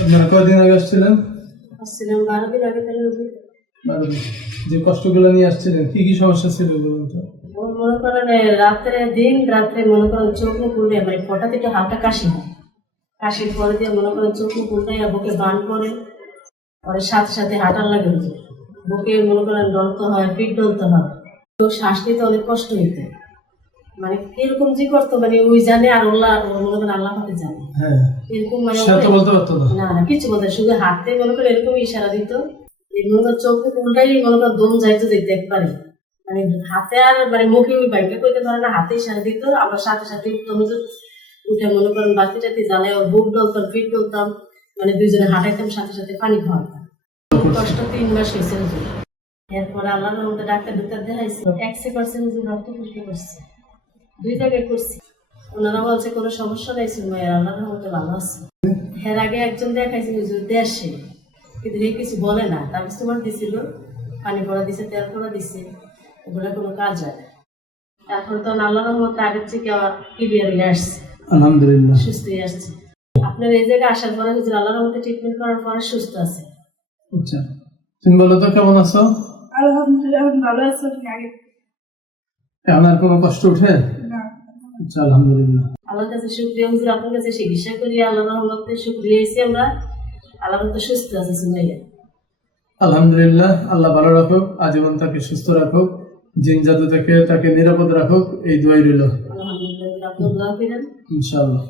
আপনারা কয়দিন আগে আসছিলেন? আসছিলাম 12 দিন আগে। তাহলে হুজুর যে কষ্টগুলো নিয়ে আসছিলেন কি কি সমস্যা ছিল বলুন তো? মনে করেন রাত্রে মনে করেন চোখ মুখ উল্টে মানে হঠাৎ একটু হালকা কাশি হয়। কাশির পরে দিয়ে মনে করেন চোখ মুখ উল্টে বুকে বান করে পরে সাথে সাথে হাঁটার লাগে হুজুর। বুকে মনে করেন ডলতে হয়, পিঠ ডলতে হয়, তো শ্বাস নিতে অনেক কষ্ট হইতে, মানে কিরকম যে করতো মানে ওই জানে আর মনে করেন আল্লাহ পাকে জানে। হ্যাঁ, এরকম মানে সে তো বলতে পারতো না। না কিছু বলতে শুধু হাতে মনে করেন এরকম ইশারা দিত। এই মনে করেন চোখ মুখ উল্টাই মনে করেন দম যাইতো দেখতে একবারে, মানে হাতে আর মানে মুখে ওই বাইকে কইতে পারে না, হাতে ইশারা দিত। আমরা সাথে সাথে উঠতাম হুজুর, উঠে মনে করেন বাতি টাতি জ্বালাই ওর বুক ডলতাম, পিঠ ডলতাম, মানে দুইজনে হাঁটাইতাম, সাথে সাথে পানি খাওয়াতাম। কষ্ট 3 মাস হয়েছে হুজুর। এরপরে আল্লাহর রহমতে ডাক্তার দেখাইছি, 100% হুজুর রক্ত পরীক্ষা করছে, 2 জায়গায় করছি। ওনারা বলছে কোনো সমস্যা নাই সুমাইয়া, আল্লাহর রহমতে ভালো আছে। এর আগে একজন দেখাইছি হুজুর দেশে, কিন্তু এই কিছু বলে না, তার তোমার দিছিল, পানি পড়া দিছে, তেল পড়া দিছে, ওগুলো কোনো কাজ হয় না। তারপর তো আল্লাহর রহমতে আগের থেকে ক্লিয়ার হয়ে আসছে, আলহামদুলিল্লাহ সুস্থ হয়ে আসছে। আপনার এই জায়গায় আসার পরে হুজুর আল্লাহর রহমতে ট্রিটমেন্ট করার পরে সুস্থ আছে। আচ্ছা, তুমি বলো তো কেমন আছো? আলহামদুলিল্লাহ ভালো আছি। আগে এখন আর কোনো কষ্ট উঠে? না। আচ্ছা, আলহামদুলিল্লাহ। আল্লাহর কাছে শুকরিয়া হুজুর, আপনার কাছে চিকিৎসা করি, আল্লাহর রহমতে শুকরিয়া হয়েছি আমরা, আল্লাহর মতো সুস্থ আছে সুমাইয়া। আলহামদুলিল্লাহ, আল্লাহ ভালো রাখুক, আজীবন তাকে সুস্থ রাখুক, জিন জাদু থেকে তাকে নিরাপদ রাখুক, এই দোয়াই রইল আলহামদুলিল্লাহ। আপনার দোয়া করেন ইনশাআল্লাহ।